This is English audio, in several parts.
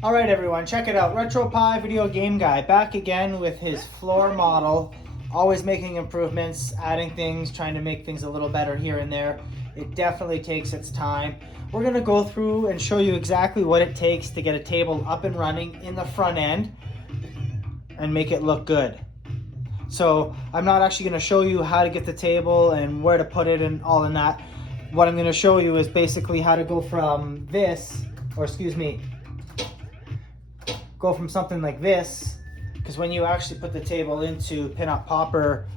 All right, everyone, check it out. Retropie Video Game Guy back again with his floor model. Always making improvements, adding things, trying to make things a little better here and there. It definitely takes its time. We're gonna go through and show you exactly what it takes to get a table up and running in the front end and make it look good. So I'm not actually gonna show you how to get the table and where to put it and all in that. What I'm gonna show you is basically how to go from this, or excuse me, go from something like this, because when you actually put the table into PinUp Popper,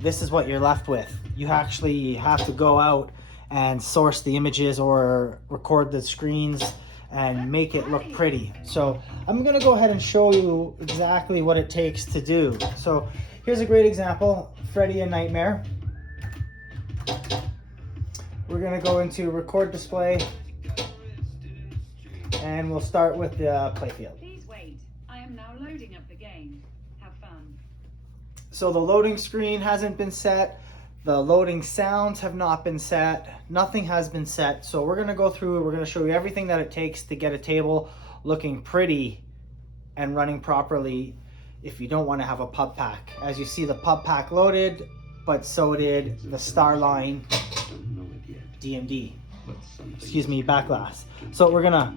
this is what you're left with. You actually have to go out and source the images or record the screens and make it look pretty. So I'm gonna go ahead and show you exactly what it takes to do. So here's a great example, Freddy a Nightmare. We're gonna go into record display and we'll start with the playfield. Now loading up the game. Have fun. So the loading screen hasn't been set. The loading sounds have not been set. Nothing has been set. So we're going to go through, we're going to show you everything that it takes to get a table looking pretty and running properly if you don't want to have a pub pack. As you see, the pub pack loaded, but so did the Starline DMD. Excuse me, back glass. So we're going to...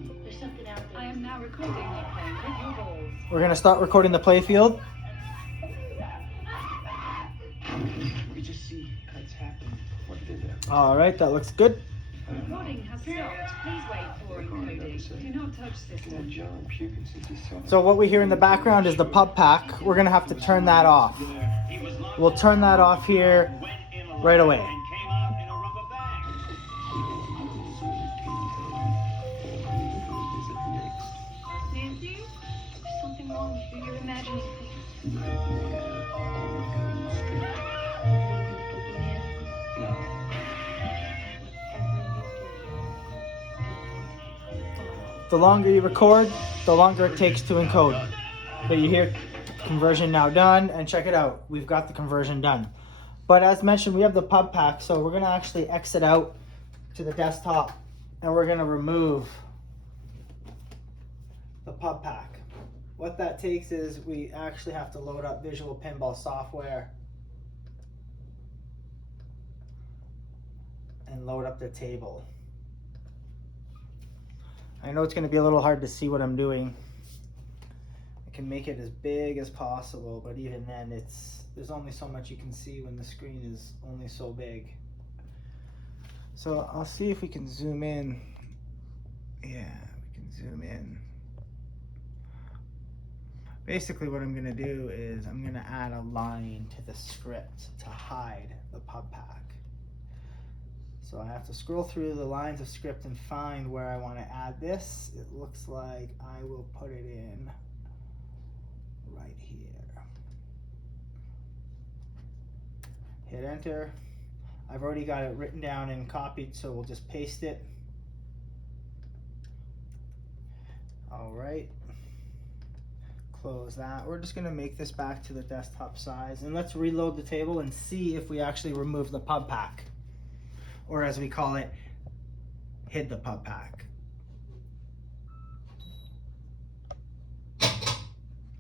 I am now recording you playing with your balls. We're going to start recording the playfield. We just see cuts happen. All right, that looks good. Recording has stopped. Please wait for encoding. Do not touch system. So what we hear in the background is the pub pack. We're going to have to turn that off. We'll turn that off here right away. The longer you record, the longer it takes to encode. But you hear conversion now done, and check it out, we've got the conversion done. But as mentioned, we have the pub pack, so we're gonna actually exit out to the desktop and we're gonna remove the pub pack. What that takes is we actually have to load up Visual Pinball software and load up the table. I know it's going to be a little hard to see what I'm doing. I can make it as big as possible, but even then there's only so much you can see when the screen is only so big. So I'll see if we can zoom in. Yeah, we can zoom in. Basically what I'm going to do is I'm going to add a line to the script to hide the pub pack. So I have to scroll through the lines of script and find where I want to add this. It looks like I will put it in right here. Hit enter. I've already got it written down and copied, so we'll just paste it. All right. Close that. We're just going to make this back to the desktop size, and let's reload the table and see if we actually remove the pub pack. Or as we call it, hid the pub pack.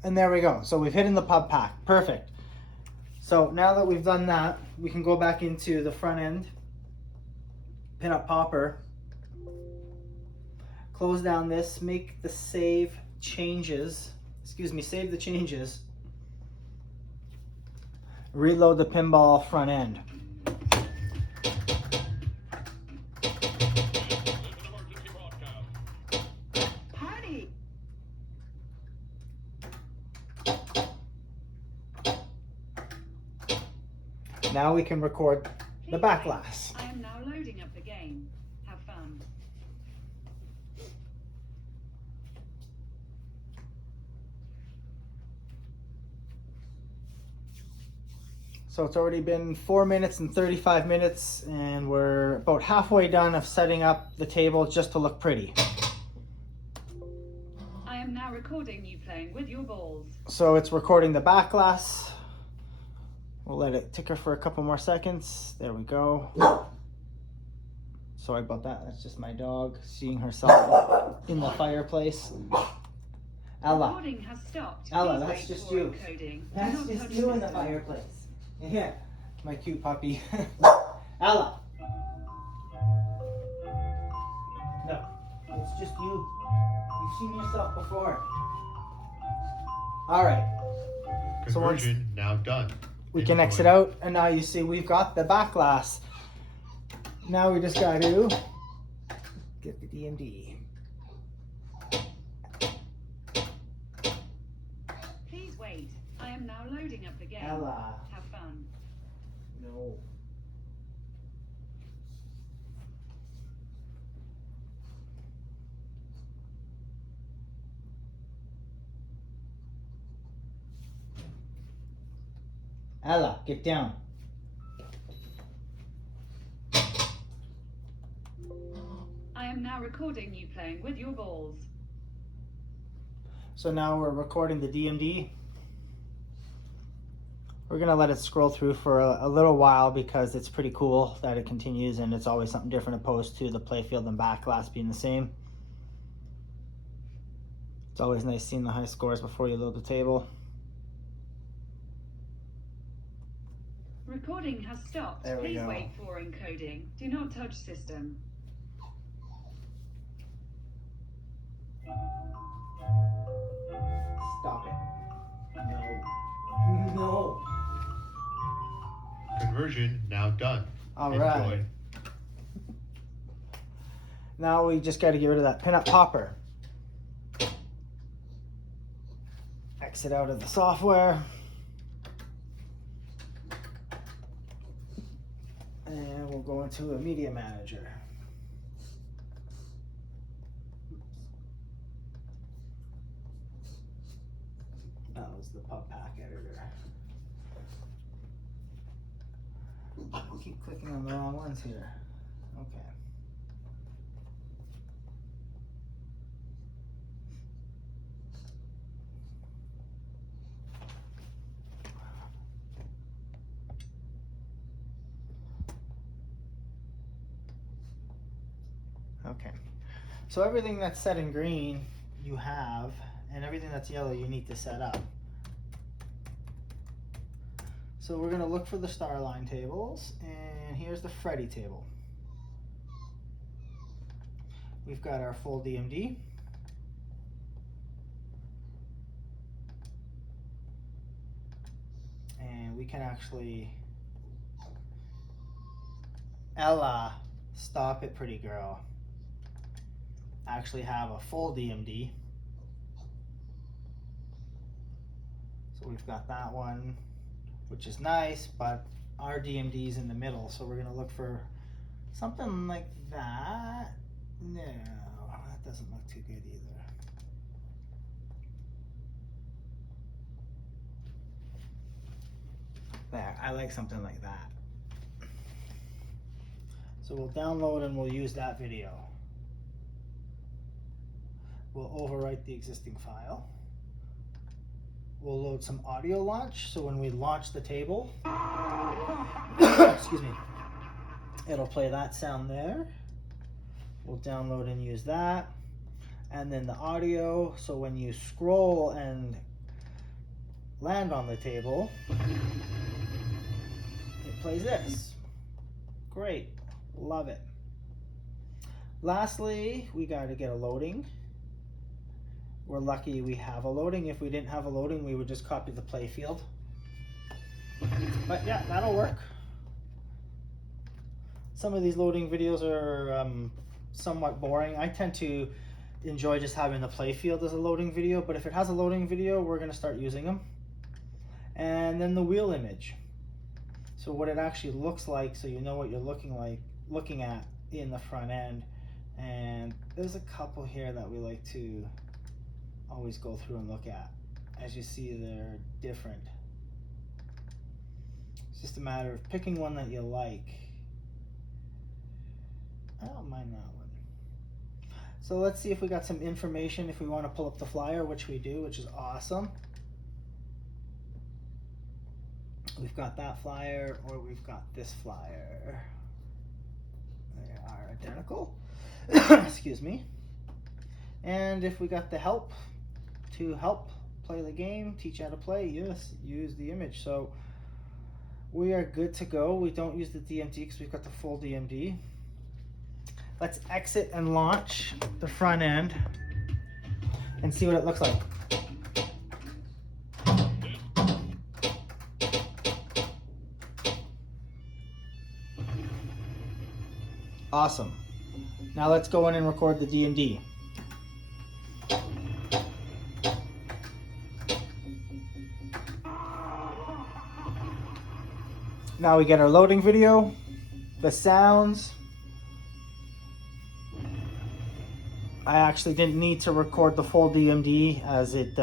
And there we go. So we've hidden the pub pack. Perfect. So now that we've done that, we can go back into the front end, PinUp Popper, close down this, make the save changes, save the changes, reload the pinball front end. Now we can record the back glass. I am now loading up the game. Have fun. So it's already been 4 minutes and 35 minutes, and we're about halfway done of setting up the table just to look pretty. I am now recording you playing with your balls. So it's recording the back glass. We'll let it ticker for a couple more seconds. There we go. Sorry about that. That's just my dog seeing herself in the fireplace. Ella. Recording has stopped. Ella, Please that's wait just for you. encoding. Do That's not just touch you in the system. fireplace. Here, my cute puppy. Ella. No, it's just you. You've seen yourself before. All right. So once Conversion now done. we can exit out, and now you see we've got the back glass. Now we just got to get the DMD. Please wait. I am now loading up the game. Ella. Have fun. No. Ella, get down. I am now recording you playing with your balls. So now we're recording the DMD. We're gonna let it scroll through for a little while because it's pretty cool that it continues and it's always something different opposed to the playfield and back glass being the same. It's always nice seeing the high scores before you load the table. Recording has stopped. There we Please go. wait for encoding. Do not touch system. Stop it. No. No. Conversion now done. All Enjoy. right. Now we just got to get rid of that PinUp popper. Exit out of the software. And we'll go into a media manager. That was the PubPack editor. I keep clicking on the wrong ones here. Okay. Okay. So everything that's set in green you have, and everything that's yellow you need to set up. So we're going to look for the star line tables, and here's the Freddy table. We've got our full DMD. And we can actually, Ella, stop it, pretty girl, actually have a full DMD. So we've got that one, which is nice, but our DMD is in the middle, so we're going to look for something like that. No, that doesn't look too good either. There, I like something like that. So we'll download and we'll use that video. We'll overwrite the existing file. We'll load some audio launch, so when we launch the table, excuse me, it'll play that sound there. We'll download and use that. And then the audio, so when you scroll and land on the table, it plays this. Great, love it. Lastly, we got to get a loading. We're lucky we have a loading. If we didn't have a loading, we would just copy the playfield. But yeah, that'll work. Some of these loading videos are somewhat boring. I tend to enjoy just having the playfield as a loading video, but if it has a loading video, we're going to start using them. And then the wheel image. So what it actually looks like, so you know what you're looking at in the front end. And there's a couple here that we like to always go through and look at. As you see, they're different. It's just a matter of picking one that you like. I don't mind that one. So let's see if we got some information if we want to pull up the flyer, which we do, which is awesome. We've got that flyer, or we've got this flyer. They are identical. Excuse me. And if we got the help to help play the game, teach you how to play, yes, use the image. So we are good to go. We don't use the DMD because we've got the full DMD. Let's exit and launch the front end and see what it looks like. Awesome. Now let's go in and record the DMD. Now we get our loading video, the sounds. I actually didn't need to record the full DMD as it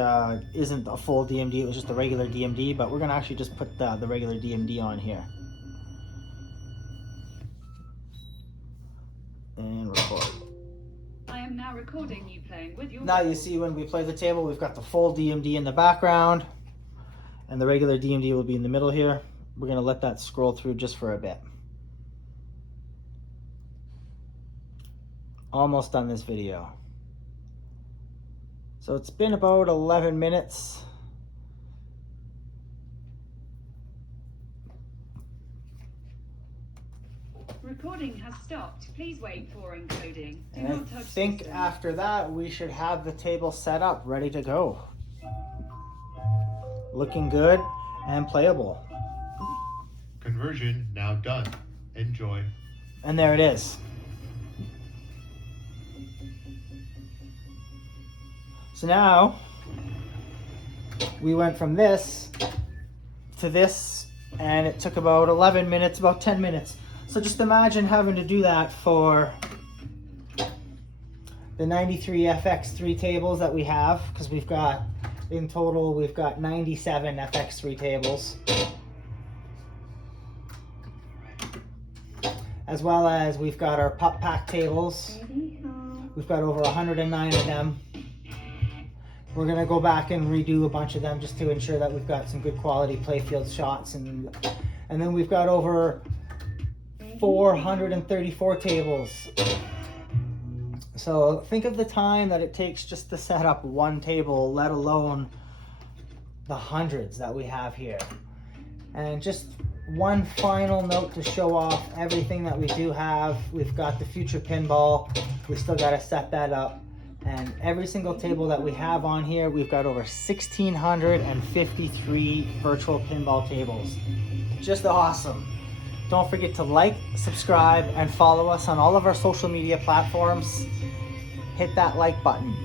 isn't a full DMD, it was just a regular DMD, but we're gonna actually just put the regular DMD on here. And record. I am now recording you playing with your... Now you see when we play the table, we've got the full DMD in the background and the regular DMD will be in the middle here. We're gonna let that scroll through just for a bit. Almost done this video. So it's been about 11 minutes. Recording has stopped. Please wait for encoding. Do And not I touch think system. after that, we should have the table set up, ready to go. Looking good and playable. Conversion now done. Enjoy. And there it is. So now, we went from this to this, and it took about 11 minutes, about 10 minutes. So just imagine having to do that for the 93 FX3 tables that we have, because we've got, in total, we've got 97 FX3 tables. As well as we've got our pup pack tables. We've got over 109 of them. We're gonna go back and redo a bunch of them just to ensure that we've got some good quality playfield shots, and then we've got over 434 tables. So think of the time that it takes just to set up one table, let alone the hundreds that we have here. And just one final note to show off everything that we do have. We've got the future pinball. We still got to set that up. And every single table that we have on here, we've got over 1,653 virtual pinball tables. Just awesome. Don't forget to like, subscribe, and follow us on all of our social media platforms. Hit that like button.